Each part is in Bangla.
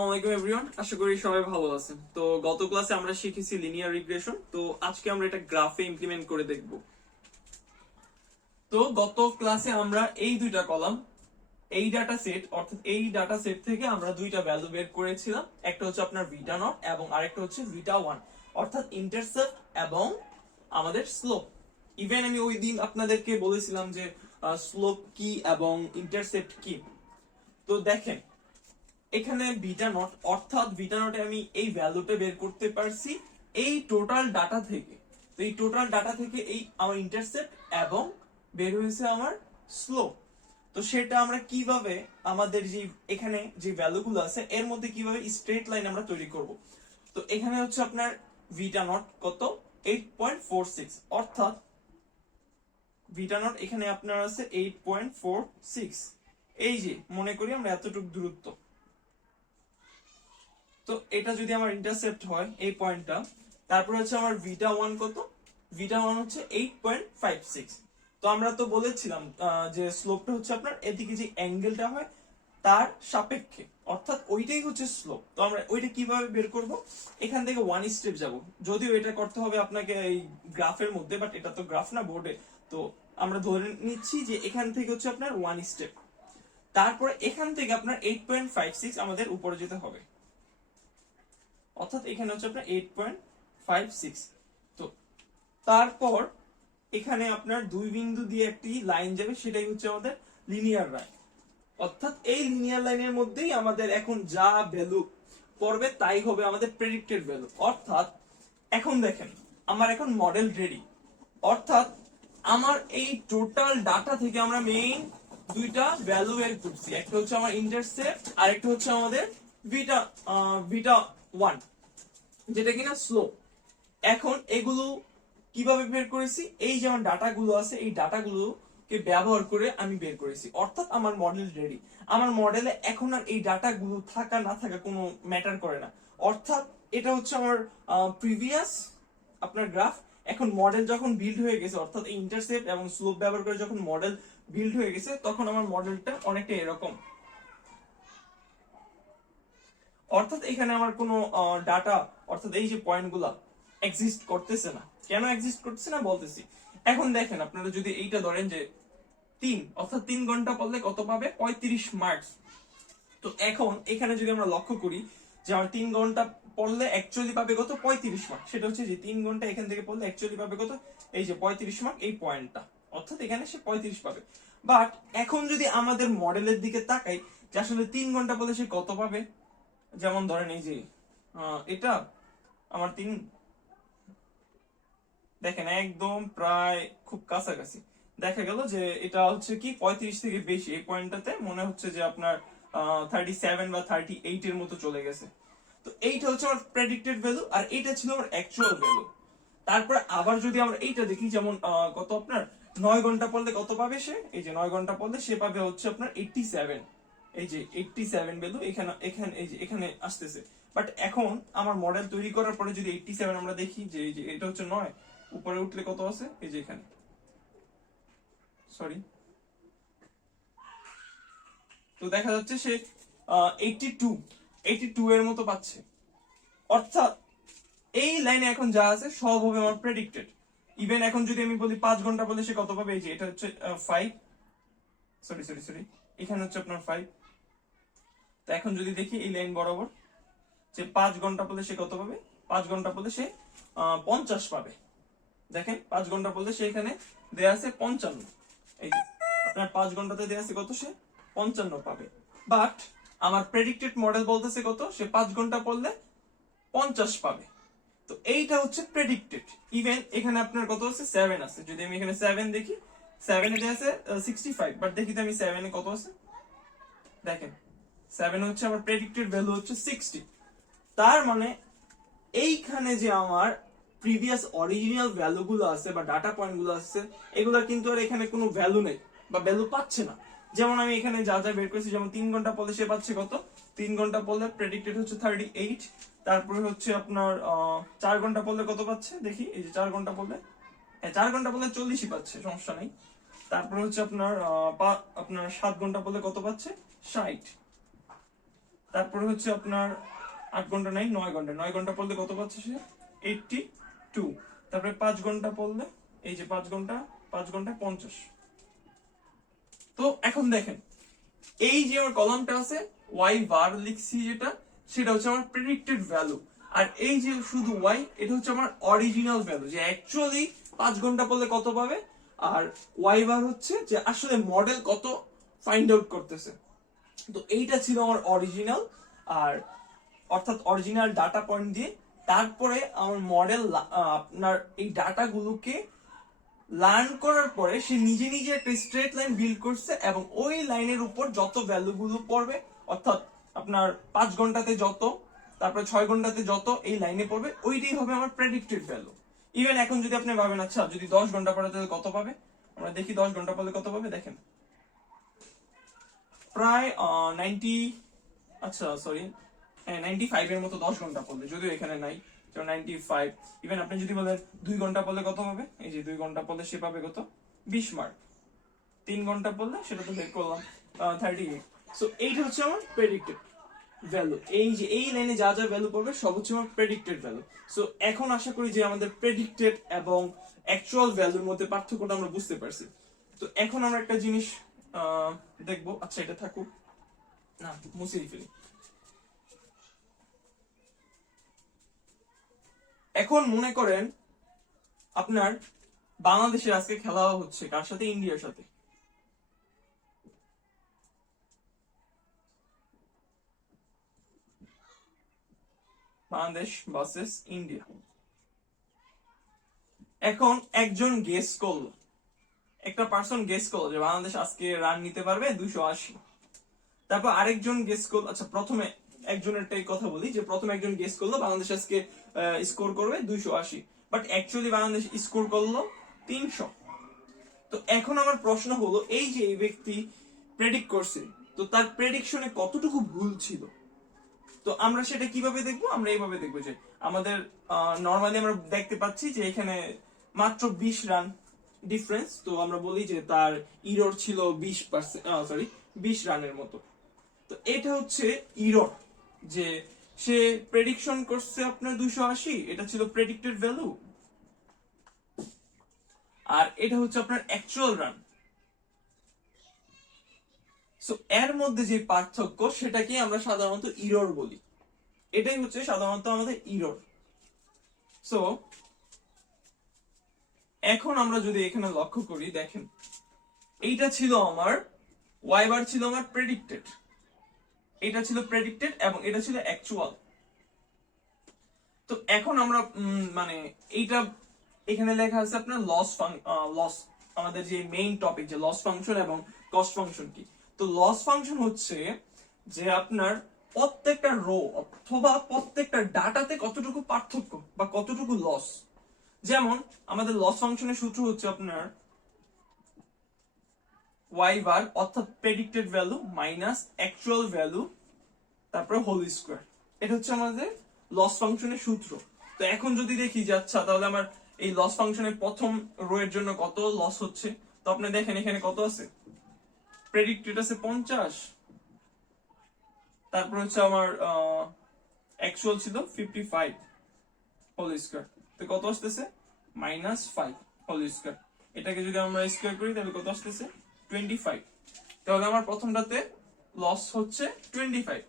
আসসালামাইকুম এভরিওয়ান আশা করি সবাই ভালো আছেন। তো গত ক্লাসে আমরা শিখেছি লিনিয়ার রিগ্রেশন তো আজকে আমরা এটা গ্রাফে ইমপ্লিমেন্ট করে দেখব। তো গত ক্লাসে আমরা এই দুইটা কলাম এই ডাটা সেট অর্থাৎ এই ডাটা সেট থেকে আমরা দুইটা ভ্যালু বের করেছিলাম। একটা হচ্ছে আপনার ভিটা নট এবং আরেকটা হচ্ছে ভিটা ওয়ান অর্থাৎ ইন্টারসেপ্ট এবং আমাদের স্লোপ ইভেন আমি ওই দিন আপনাদেরকে বলেছিলাম যে স্লোপ কি এবং ইন্টারসেপ্ট কি। তো দেখেন এখানে বিটা নট অর্থাৎ বিটা নটে আমি এই ভ্যালুটা বের করতে পারছি এই টোটাল ডাটা থেকে। তো এই টোটাল ডাটা থেকে এই আমার ইন্টারসেপ্ট এবং বের হয়েছে আমার স্লো তো সেটা আমরা কীভাবে আমাদের যে এখানে যে ভ্যালুগুলো আছে, এর মধ্যে কীভাবে স্ট্রেট লাইন আমরা তৈরি করব? তো এখানে হচ্ছে আপনার ভিটা নট কত? এইট পয়েন্ট ফোর সিক্স অর্থাৎ ভিটা নট এখানে আপনার আছে এইট পয়েন্ট ফোর সিক্স এই যে, মনে করি আমরা এতটুকু দূরত্ব। তো এটা যদি আমার ইন্টারসেপ্ট হয়, এই পয়েন্টটা তারপর হচ্ছে আমার ভিটা ওয়ান কত? ভিটা ওয়ান হচ্ছে এইট পয়েন্ট ফাইভ সিক্স তো আমরা তো বলেছিলাম যে স্লোপটা হচ্ছে আপনার এদিকে যে অ্যাঙ্গেলটা হয়, তার সাপেক্ষে। অর্থাৎ ওইটাই হচ্ছে স্লোপ তো আমরা ওইটা কীভাবে বের করব? এখান থেকে ওয়ান স্টেপ যাব। যদিও এটা করতে হবে আপনাকে এই গ্রাফের মধ্যে বাট এটা তো গ্রাফ না বোর্ডে তো আমরা ধরে নিচ্ছি যে এখান থেকে হচ্ছে আপনার ওয়ান স্টেপ তারপরে এখান থেকে আপনার এইট পয়েন্ট ফাইভ সিক্স আমাদের উপরে যেতে হবে। অর্থাৎ এখানে হচ্ছে আপনার এইট পয়েন্ট ফাইভ সিক্স তো তারপর এখানে আপনার দুই বিন্দু দিয়ে একটি লাইন যাবে, সেটাই হচ্ছে আমাদের লিনিয়ার লাইন অর্থাৎ এই লিনিয়ার লাইনের মধ্যেই আমাদের এখন যা ভ্যালু পড়বে, তাই হবে আমাদের প্রেডিক্টেড ভ্যালু অর্থাৎ এখন দেখেন, আমার এখন মডেল রেডি অর্থাৎ আমার এই টোটাল ডাটা থেকে আমরা মেইন দুইটা ভ্যালু বের করছি। একটা হচ্ছে আমার ইন্টারসেপ্ট আর একটা হচ্ছে আমাদের ভিটা ভিটা ওয়ান যেটা কিনা স্লো এখন এগুলো কীভাবে বের করেছি? এই যে আমার ডাটা গুলো আছে, এই ডাটা গুলোকে ব্যবহার করে আমি বের করেছি। অর্থাৎ আমার মডেল রেডি আমার মডেলে এখন আর এই ডাটা গুলো থাকা, না থাকা কোনো ম্যাটার করে না। অর্থাৎ এটা হচ্ছে আমার প্রিভিয়াস আপনার গ্রাফ এখন মডেল যখন বিল্ড হয়ে গেছে, অর্থাৎ ইন্টারসেপ্ট এবং স্লোপ ব্যবহার করে যখন মডেল বিল্ড হয়ে গেছে, তখন আমার মডেলটা অনেকটা এরকম। অর্থাৎ এখানে আমার কোনো ডাটা অর্থাৎ এই যে পয়েন্টগুলা এক্সিস্ট করতেছে না। কেন এক্সিস্ট করতেছে না বলতেছি। এখন দেখেন আপনারা যদি এইটা ধরেন যে তিন, অর্থাৎ তিন ঘণ্টা পড়লে কত পাবে? পঁয়ত্রিশ মার্কস তো এখন এখানে যদি আমরা লক্ষ্য করি যে আমার তিন ঘণ্টা পড়লে অ্যাকচুয়ালি পাবে কত? পঁয়ত্রিশ মার্ক সেটা হচ্ছে যে তিন ঘণ্টা এখান থেকে পড়লে অ্যাকচুয়ালি পাবে কত? এই যে পঁয়ত্রিশ মার্ক এই পয়েন্টটা অর্থাৎ এখানে সে পঁয়ত্রিশ পাবে। বাট এখন যদি আমাদের মডেলের দিকে তাকাই যে আসলে তিন ঘণ্টা পড়লে সে কত পাবে? যেমন ধরেন এই যে এটা আমার তিন, দেখেন একদম প্রায় খুব কাছাকাছি। দেখা গেল যে এটা হচ্ছে কি পঁয়ত্রিশ থেকে বেশি, এই পয়েন্টটাতে মনে হচ্ছে যে আপনার থার্টি সেভেন বা থার্টি এইট এর মতো চলে গেছে। তো এইটা হচ্ছে আমার প্রেডিক্টেড ভ্যালু আর এইটা ছিল আমার অ্যাকচুয়াল ভ্যালু তারপরে আবার যদি আমরা এইটা দেখি, যেমন কত আপনার? নয় ঘণ্টা পড়লে কত পাবে সে? এই যে নয় ঘণ্টা পড়লে সে পাবে হচ্ছে আপনার এইটটি সেভেন এই যে এইটটি সেভেন ভ্যালু এখানে এখানে, এই যে এখানে আসতেছে। বাট এখন আমার মডেল তৈরি করার পরে যদি এইটটি সেভেন আমরা দেখি যে, এই যে এটা হচ্ছে নয়, উপরে উঠলে কত আছে? এই যে এখানে। সরি তো দেখা যাচ্ছে সে এইটটি টু এইটটি টু এর মতো পাচ্ছে। অর্থাৎ এই লাইনে এখন যা আছে সব হবে আমার প্রেডিক্টেড ইভেন এখন যদি আমি বলি পাঁচ ঘণ্টা বলে সে কত পাবে? এই যে এটা হচ্ছে ফাইভ সরি সরি সরি এখানে হচ্ছে আপনার ফাইভ তো এখন যদি দেখি এই লাইন বরাবর, যে পাঁচ ঘণ্টা পড়লে সে কত পাবে? পাঁচ ঘণ্টা পড়লে সে পঞ্চাশ পাবে। দেখেন, পাঁচ ঘণ্টা পড়লে সে এখানে দেয়া আছে পঞ্চান্ন। এই যে, আপনার পাঁচ ঘন্টাতে দেয়া আছে কত সে? পঞ্চান্ন পাবে। বাট আমার প্রেডিক্টেড মডেল বলতেছে কত? সে পাঁচ ঘণ্টা পড়লে পঞ্চাশ পাবে। তো এইটা হচ্ছে প্রেডিক্টেড ইভেন এখানে আপনার কত আছে? সেভেন আছে। যদি আমি এখানে সেভেন দেখি সেভেন এ আছে সিক্সটি ফাইভ বাট দেখি তো আমি সেভেনে কত আছে? দেখেন। সেভেন হচ্ছে আমার প্রেডিক্টেড ভ্যালু হচ্ছে সিক্সটি তার মানে এইখানে যে আমার প্রিভিয়াস অরিজিনাল ভ্যালু গুলো আছে বা ডাটা পয়েন্টগুলো আছে, এগুলা কিন্তু আর এখানে কোনো ভ্যালু নেই বা ভ্যালু পাচ্ছে না। যেমন আমি এখানে যা যা বের করেছি, যেমন তিন ঘণ্টা পড়লে সে পাচ্ছে কত? তিন ঘণ্টা পড়লে প্রেডিক্টেড হচ্ছে থার্টি এইট তারপরে হচ্ছে আপনার চার ঘণ্টা পড়লে কত পাচ্ছে? দেখি, এই যে চার ঘণ্টা পড়লে হ্যাঁ চার ঘণ্টা পড়লে চল্লিশই পাচ্ছে, সমস্যা নেই। তারপরে হচ্ছে আপনার আপনার সাত ঘণ্টা পড়লে কত পাচ্ছে? ষাট। তারপরে হচ্ছে আপনার আট ঘণ্টা নাই, নয় ঘণ্টা। নয় ঘণ্টা পড়লে কত পাচ্ছে সে? এইটটি টু তারপরে পাঁচ ঘণ্টা পড়লে, এই যে পাঁচ ঘণ্টা পাঁচ ঘণ্টা পঞ্চাশ। তো এখন দেখেন, এই যে আমার কলমটা আছে ওয়াই বার লিখছি যেটা, সেটা হচ্ছে আমার প্রেডিক্টেড ভ্যালু আর এই যে শুধু ওয়াই এটা হচ্ছে আমার অরিজিনাল ভ্যালু যে অ্যাকচুয়ালি পাঁচ ঘণ্টা পড়লে কত পাবে? আর ওয়াই বার হচ্ছে যে আসলে মডেল কত ফাইন্ড আউট করতেছে। তো এইটা ছিল আমার অরিজিনাল আর অর্থাৎ অরিজিনাল ডাটা পয়েন্ট দিয়ে। তারপরে আমার মডেল আপনার এই ডাটাগুলোকে লার্ন করার পরে সে নিজে নিজে একটা স্ট্রেট লাইন বিল্ড করছে এবং ওই লাইনের উপর যত ভ্যালুগুলো পড়বে, অর্থাৎ আপনার পাঁচ ঘন্টাতে যত, তারপরে ছয় ঘন্টাতে যত এই লাইনে পড়বে, ওইটাই হবে আমার প্রেডিক্টেড ভ্যালু ইভেন এখন যদি আপনি ভাবেন আচ্ছা যদি দশ ঘণ্টা পড়ে তাহলে কত পাবে? আমরা দেখি দশ ঘণ্টা পড়লে কত পাবে? দেখেন। প্রায় নাইনটি আচ্ছা সরি হ্যাঁ নাইনটি ফাইভ এর মতো দশ ঘণ্টা পড়লে যদিও এখানে নাই। নাইনটি ফাইভ ইভেন আপনি যদি বলেন দুই ঘণ্টা পড়লে কত হবে? এই যে দুই ঘণ্টা পড়লে সে পাবে কত? বিশ মার্ক তিন ঘণ্টা পড়লে সেটা তো বের করলাম থার্টি এইট সো এইটা হচ্ছে আমার প্রেডিক্টেড ভ্যালু এই যে, এই লাইনে যা যা ভ্যালু পড়বে, সব হচ্ছে আমার প্রেডিক্টেড ভ্যালু সো এখন আশা করি যে আমাদের প্রেডিক্টেড এবং অ্যাকচুয়াল ভ্যালুর মধ্যে পার্থক্যটা আমরা বুঝতে পারছি। তো এখন আমরা একটা জিনিস দেখব। আচ্ছা এটা থাকুক। না, মুছে ফেলি। এখন মনে করেন আপনার বাংলাদেশের আজকে খেলা হচ্ছে, কার সাথে? ইন্ডিয়ার সাথে। Bangladesh versus India. এখন একজন গেস করল। একটা পার্সন গেস করল যে বাংলাদেশ আজকে রান নিতে পারবে দুইশো আশি। তারপর আরেকজন গেস করল আচ্ছা প্রথমে একজনেরটাই কথা বলি, যে প্রথমে একজন গেস করল বাংলাদেশ আজকে স্কোর করবে দুইশো আশি। বাট অ্যাকচুয়ালি বাংলাদেশ স্কোর করল তিনশো। তো এখন আমার প্রশ্ন হলো, এই যে এই ব্যক্তি প্রেডিক্ট করছে, তো তার প্রেডিকশনে কতটুকু ভুল ছিল? তো আমরা সেটা কীভাবে দেখব? আমরা এইভাবে দেখব যে আমাদের নর্মালি আমরা দেখতে পাচ্ছি যে এখানে মাত্র বিশ রান ডিফারেন্স তো আমরা বলি যে তার ইরোর ছিল বিশ পার্সেন্ট সরি বিশ রানের মতো। তো এটা হচ্ছে ইরর যে সে প্রেডিকশন করছে আপনার দুশো আশি, এটা ছিল প্রেডিক্টেড ভ্যালু আর এটা হচ্ছে আপনার অ্যাকচুয়াল রান সো এর মধ্যে যে পার্থক্য, সেটাকে আমরা সাধারণত ইরর বলি। এটাই হচ্ছে সাধারণত আমাদের ইরর সো এখন আমরা যদি এখানে লক্ষ্য করি, দেখেন, এইটা ছিল আমার ওয়াই বার ছিল আমার প্রেডিক্টেড এটা ছিল প্রেডিক্টেড এবং এটা ছিল অ্যাকচুয়াল তো এখন আমরা মানে এইটা, এখানে লেখা আছে আপনার লস লস আমাদের যে মেইন টপিক যে লস ফাংশন এবং কস্ট ফাংশন কি। তো লস ফাংশন হচ্ছে যে আপনার প্রত্যেকটা রো অথবা প্রত্যেকটা ডাটাতে কতটুকু পার্থক্য বা কতটুকু লস যেমন, আমাদের লস ফাংশনের সূত্র হচ্ছে আপনার ওয়াই বার অর্থাৎ predicted value minus actual value তারপরে হোল স্কোয়ার এটা হচ্ছে আমাদের লস ফাংশনের সূত্র। তো এখন যদি দেখি যে আচ্ছা তাহলে আমার এই লস ফাংশনের প্রথম রো এর জন্য কত লস হচ্ছে? তো আপনি দেখেন, এখানে কত আছে? প্রেডিক্টেড আছে পঞ্চাশ। তারপর হচ্ছে আমার অ্যাকচুয়াল ছিল ফিফটি ফাইভ হোল স্কোয়ার তো কত আসতেছে? মাইনাস ফাইভ হোল স্কোয়ার এটাকে যদি আমরা স্কোয়ার করি, তাহলে কত আসতেছে? টোয়েন্টি ফাইভ তাহলে আমার প্রথমটাতে লস হচ্ছে twenty five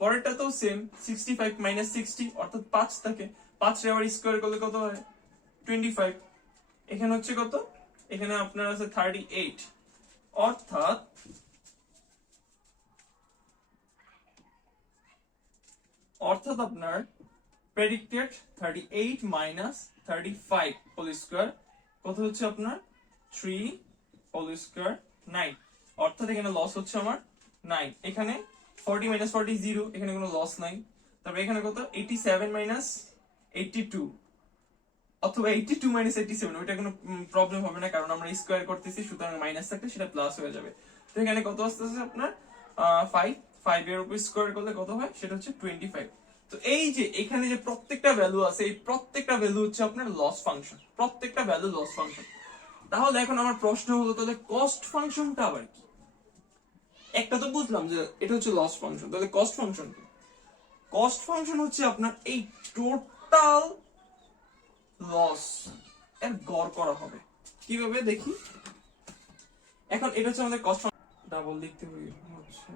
পরেরটাতেও same sixty five minus sixty অর্থাৎ পাঁচ থাকে। পাঁচ আবার স্কোয়ার করলে কত হয়? টোয়েন্টি ফাইভ এখানে হচ্ছে কত? এখানে আপনার আছে থার্টি এইট অর্থাৎ অর্থাৎ আপনার eight minus thirty five whole square কত হচ্ছে আপনার? থ্রি হোল স্কোয়ার নাইন অর্থাৎ এখানে লস হচ্ছে আমার নাইন এখানে ফর্টি মাইনাস ফর্টি জিরো এখানে কোনো লস নাই। তারপর এখানে কত? Eighty seven minus eighty two অথবা eighty two minus eighty seven ওইটা কোনো প্রবলেম হবে না, কারণ আমরা স্কোয়ার করতেছি, সুতরাং মাইনাস থাকলে সেটা প্লাস হয়ে যাবে। তো এখানে কত আসতেছে আপনার? ফাইভ ফাইভ এর উপর স্কোয়ার করলে কত হয়? সেটা হচ্ছে টোয়েন্টি ফাইভ তো এই যে এখানে যে প্রত্যেকটা ভ্যালু আছে, এই প্রত্যেকটা ভ্যালু হচ্ছে আপনার লস ফাংশন প্রত্যেকটা ভ্যালু লস ফাংশন তাহলে এখন আমার প্রশ্ন হলো, তাহলে কস্ট ফাংশনটা আবার কি? একটা তো বুঝলাম যে এটা হচ্ছে লস ফাংশন তাহলে কস্ট ফাংশন কি? কস্ট ফাংশন হচ্ছে আপনার এই টোটাল লস এর গড় করা হবে। কীভাবে দেখি? এখন এটা হচ্ছে আমাদের কস্ট ডাবল লিখতে হবে, হচ্ছে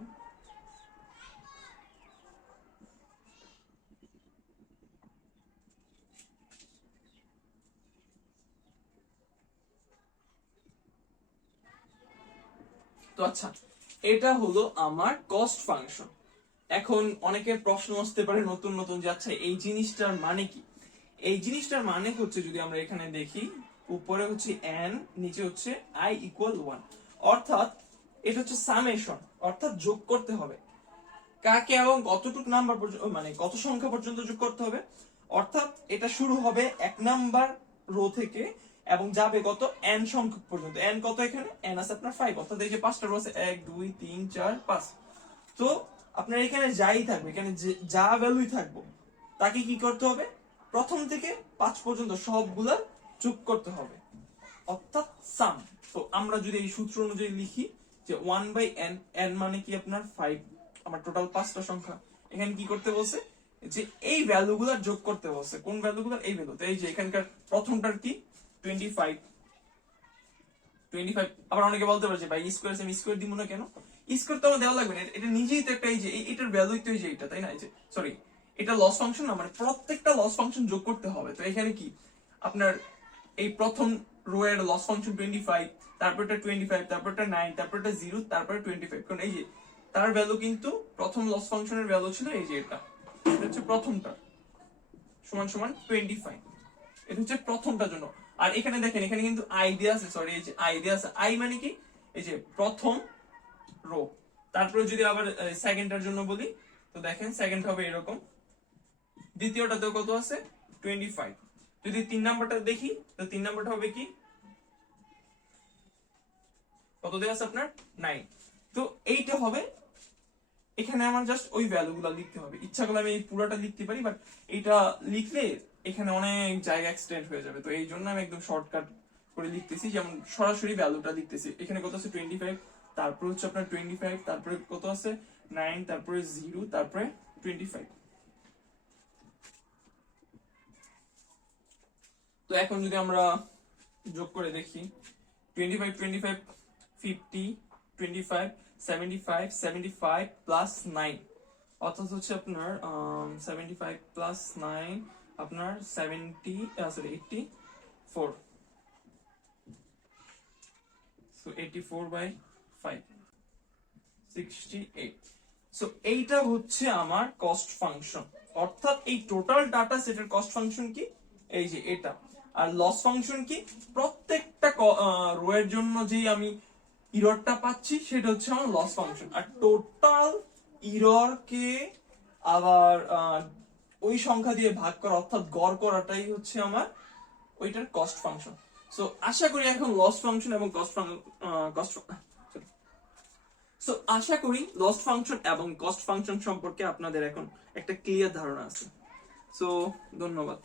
তো আচ্ছা এটা হলো আমার কস্ট ফাংশন এখন অনেকের প্রশ্ন আসতে পারে নতুন নতুন যে আচ্ছা এই জিনিসটার মানে কি? এই জিনিসটার মানে হচ্ছে যদি আমরা এখানে দেখি, উপরে হচ্ছে n, নিচে হচ্ছে i ইকুয়াল ওয়ান অর্থাৎ এটা হচ্ছে সামেশন অর্থাৎ যোগ করতে হবে। কাকে এবং কতটুক নাম্বার পর্যন্ত মানে কত সংখ্যা পর্যন্ত যোগ করতে হবে? অর্থাৎ এটা শুরু হবে এক নাম্বার রো থেকে এবং যাবে কত? এন সংখ্যক পর্যন্ত। এন কত এখানে? এন আছে আপনার ফাইভ অর্থাৎ এই যে পাঁচটা রো আছে এক, দুই, তিন, চার, পাঁচ। তো আপনার এখানে যাই থাকবে, এখানে যে- ভ্যালুই থাকব, তাকে কি করতে হবে? প্রথম থেকে পাঁচ পর্যন্ত সবগুলা যোগ করতে হবে। অর্থাৎ সাম তো আমরা যদি এই সূত্র অনুযায়ী লিখি যে ওয়ান বাই এন এন মানে কি আপনার? ফাইভ আমার টোটাল পাঁচটা সংখ্যা। এখানে কি করতে বলছে? যে এই ভ্যালুগুলা যোগ করতে বলছে। কোন ভ্যালুগুলা এই ভ্যালু তো এই যে এখানকার প্রথমটার কি? Twenty twenty five twenty five nine zero তারপরে টোয়েন্টি ফাইভ এই যে, তার ভ্যালু কিন্তু প্রথম লস ফাংশনের ভ্যালু ছিল এই যে এটা। এটা হচ্ছে প্রথমটা। সমান সমান টোয়েন্টি ফাইভ এটা হচ্ছে প্রথমটার জন্য। আর এখানে দেখেন, এখানে কিন্তু আই দেয়া আছে সরি এই যে আই আছে আই মানে কি? এই যে প্রথম রো তারপরে যদি আবার সেকেন্ডটার জন্য বলি, তো দেখেন সেকেন্ড হবে এরকম। দ্বিতীয়টাতেও কত আছে? টোয়েন্টি ফাইভ যদি তিন নাম্বারটা দেখি, তো তিন নাম্বারটা হবে কি? কত দেওয়া আছে আপনার? নাইন তো এইটা হবে, এখানে আমার জাস্ট ওই ভ্যালুগুলো লিখতে হবে। ইচ্ছা করলে আমি এই পুরোটা লিখতে পারি বাট এটা লিখলে এখানে অনেক জায়গা এক্সটেন্ড হয়ে যাবে। তো এই জন্য আমি একদম শর্টকাট করে লিখতেছি। যেমন সরাসরি ভ্যালুটা লিখতেছি। এখানে কত আছে? টোয়েন্টি ফাইভ তারপরে হচ্ছে আপনার টোয়েন্টি ফাইভ তারপরে কত আছে? নাইন তারপরে জিরো তারপরে টোয়েন্টি ফাইভ তো এখন যদি আমরা যোগ করে দেখি twenty five twenty five fifty twenty five seventy five seventy five plus nine অর্থাৎ হচ্ছে আপনার সেভেন্টি ফাইভ প্লাস নাইন আপনার seventy sorry eighty four so eighty four by five sixty eight so এইটা হচ্ছে আমার কস্ট ফাংশন অর্থাৎ এই টোটাল ডাটা সেটের কস্ট ফাংশন কি? এই যে এটা। আর লস ফাংশন কি? প্রত্যেকটা রো এর জন্য যে আমি ইররটা পাচ্ছি, সেটা হচ্ছে আমার লস ফাংশন আর টোটাল ইরর কে আবার ওই সংখ্যা দিয়ে ভাগ করা, অর্থাৎ গড় করাটাই হচ্ছে আমার ওইটার কস্ট ফাংশন সো আশা করি এখন লস ফাংশন এবং কস্ট কস্ট সো আশা করি লস ফাংশন এবং কস্ট ফাংশন সম্পর্কে আপনাদের এখন একটা ক্লিয়ার ধারণা আছে। সো ধন্যবাদ।